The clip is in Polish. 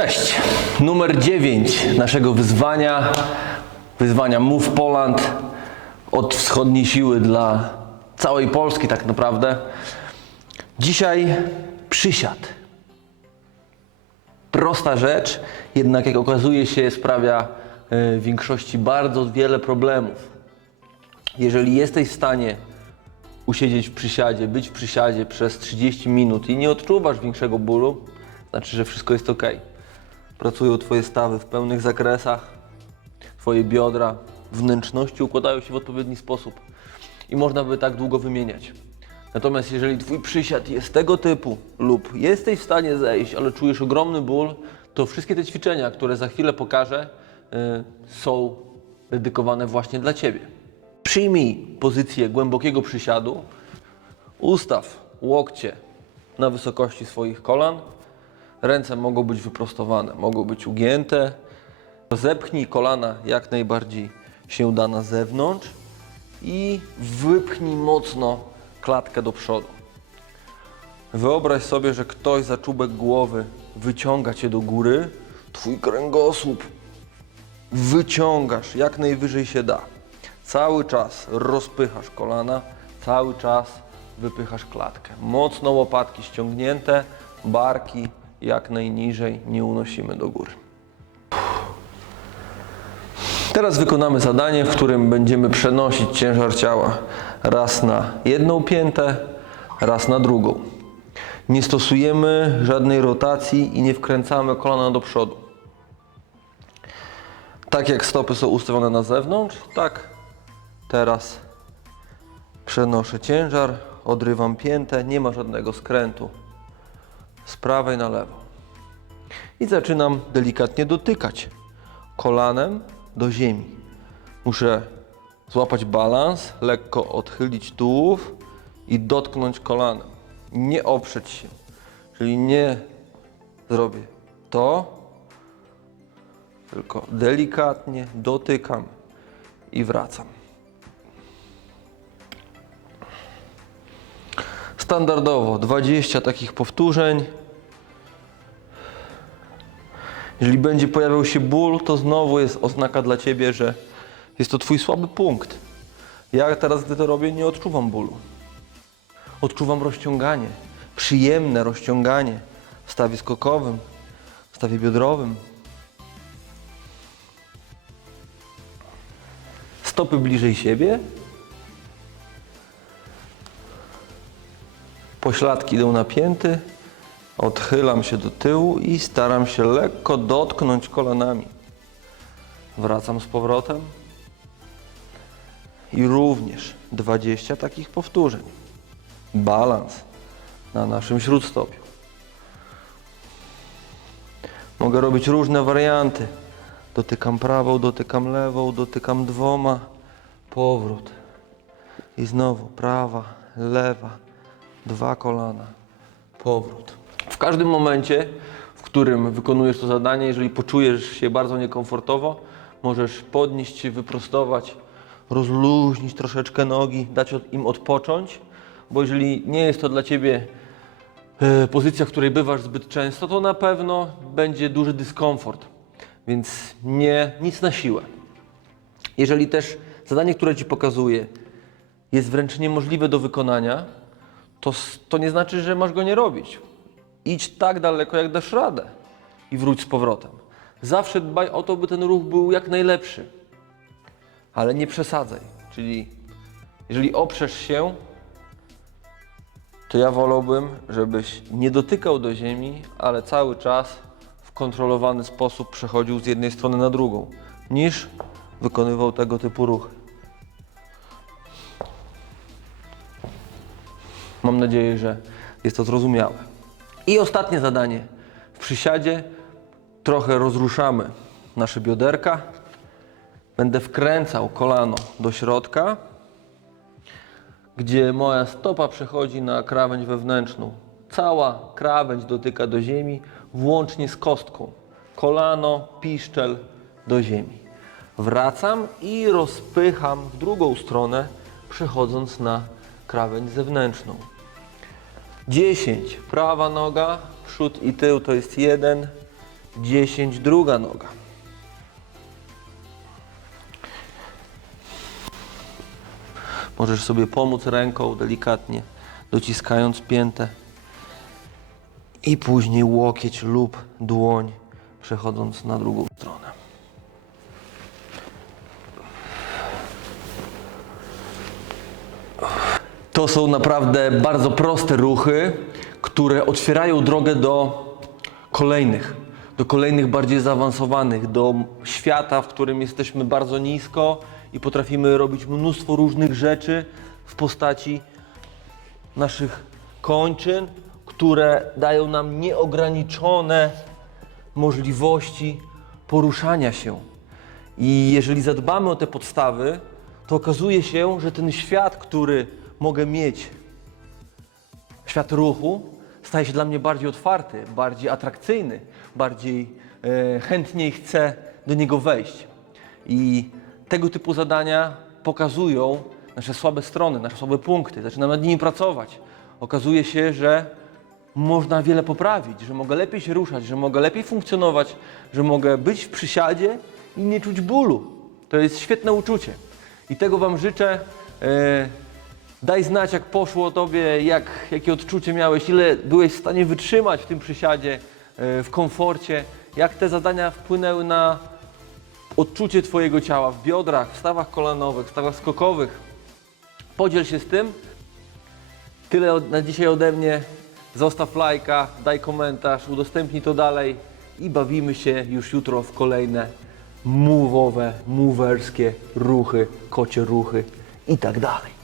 Cześć! Numer 9 naszego wyzwania, wyzwania Move Poland od wschodniej siły dla całej Polski tak naprawdę. Dzisiaj przysiad. Prosta rzecz, jednak jak okazuje się sprawia e, w większości bardzo wiele problemów. Jeżeli jesteś w stanie usiedzieć w przysiadzie, być w przysiadzie przez 30 minut i nie odczuwasz większego bólu, znaczy, że wszystko jest ok. Pracują Twoje stawy w pełnych zakresach, Twoje biodra, wnętrzności układają się w odpowiedni sposób i można by tak długo wymieniać. Natomiast jeżeli Twój przysiad jest tego typu lub jesteś w stanie zejść, ale czujesz ogromny ból, to wszystkie te ćwiczenia, które za chwilę pokażę, y, są dedykowane właśnie dla Ciebie. Przyjmij pozycję głębokiego przysiadu, ustaw łokcie na wysokości swoich kolan, ręce mogą być wyprostowane, mogą być ugięte. Zepchnij kolana jak najbardziej się da na zewnątrz i wypchnij mocno klatkę do przodu. Wyobraź sobie, że ktoś za czubek głowy wyciąga cię do góry, twój kręgosłup wyciągasz jak najwyżej się da. Cały czas rozpychasz kolana, cały czas wypychasz klatkę. Mocno łopatki ściągnięte, barki jak najniżej, nie unosimy do góry. Teraz wykonamy zadanie, w którym będziemy przenosić ciężar ciała raz na jedną piętę, raz na drugą. Nie stosujemy żadnej rotacji i nie wkręcamy kolana do przodu. Tak jak stopy są ustawione na zewnątrz, tak teraz przenoszę ciężar, odrywam piętę, nie ma żadnego skrętu z prawej na lewo. I zaczynam delikatnie dotykać kolanem do ziemi. Muszę złapać balans, lekko odchylić tułów i dotknąć kolanem. Nie oprzeć się. Czyli nie zrobię to, tylko delikatnie dotykam i wracam. Standardowo 20 takich powtórzeń. Jeżeli będzie pojawiał się ból, to znowu jest oznaka dla Ciebie, że jest to Twój słaby punkt. Ja teraz, gdy to robię, nie odczuwam bólu. Odczuwam rozciąganie, przyjemne rozciąganie w stawie skokowym, w stawie biodrowym. Stopy bliżej siebie. Pośladki idą napięty. Odchylam się do tyłu i staram się lekko dotknąć kolanami. Wracam z powrotem. I również 20 takich powtórzeń. Balans na naszym śródstopiu. Mogę robić różne warianty. Dotykam prawą, dotykam lewą, dotykam dwoma. Powrót. I znowu prawa, lewa, dwa kolana, powrót. W każdym momencie, w którym wykonujesz to zadanie, jeżeli poczujesz się bardzo niekomfortowo, możesz podnieść się, wyprostować, rozluźnić troszeczkę nogi, dać im odpocząć, bo jeżeli nie jest to dla Ciebie e, pozycja, w której bywasz zbyt często, to na pewno będzie duży dyskomfort. Więc nie, nic na siłę. Jeżeli też zadanie, które Ci pokazuję, jest wręcz niemożliwe do wykonania, to, to nie znaczy, że masz go nie robić. Idź tak daleko, jak dasz radę i wróć z powrotem. Zawsze dbaj o to, by ten ruch był jak najlepszy, ale nie przesadzaj. Czyli jeżeli oprzesz się, to ja wolałbym, żebyś nie dotykał do ziemi, ale cały czas w kontrolowany sposób przechodził z jednej strony na drugą, niż wykonywał tego typu ruchy. Mam nadzieję, że jest to zrozumiałe. I ostatnie zadanie. W przysiadzie trochę rozruszamy nasze bioderka. Będę wkręcał kolano do środka, gdzie moja stopa przechodzi na krawędź wewnętrzną. Cała krawędź dotyka do ziemi, włącznie z kostką. Kolano, piszczel do ziemi. Wracam i rozpycham w drugą stronę, przechodząc na krawędź zewnętrzną. 10. Prawa noga, przód i tył to jest 1, 10, druga noga. Możesz sobie pomóc ręką delikatnie, dociskając piętę i później łokieć lub dłoń, przechodząc na drugą stronę. To są naprawdę bardzo proste ruchy, które otwierają drogę do kolejnych, do kolejnych bardziej zaawansowanych, do świata, w którym jesteśmy bardzo nisko i potrafimy robić mnóstwo różnych rzeczy w postaci naszych kończyn, które dają nam nieograniczone możliwości poruszania się. I jeżeli zadbamy o te podstawy, to okazuje się, że ten świat, który mogę mieć, świat ruchu, staje się dla mnie bardziej otwarty, bardziej atrakcyjny, bardziej e, chętniej chcę do niego wejść. I tego typu zadania pokazują nasze słabe strony, nasze słabe punkty, zaczynamy nad nimi pracować. Okazuje się, że można wiele poprawić, że mogę lepiej się ruszać, że mogę lepiej funkcjonować, że mogę być w przysiadzie i nie czuć bólu. To jest świetne uczucie. I tego Wam życzę. E, Daj znać, jak poszło Tobie, jak, jakie odczucie miałeś, ile byłeś w stanie wytrzymać w tym przysiadzie, e, w komforcie, jak te zadania wpłynęły na odczucie Twojego ciała w biodrach, w stawach kolanowych, w stawach skokowych. Podziel się z tym. Tyle na dzisiaj ode mnie. Zostaw lajka, daj komentarz, udostępnij to dalej i bawimy się już jutro w kolejne move'owe, moverskie ruchy, kocie ruchy i tak dalej.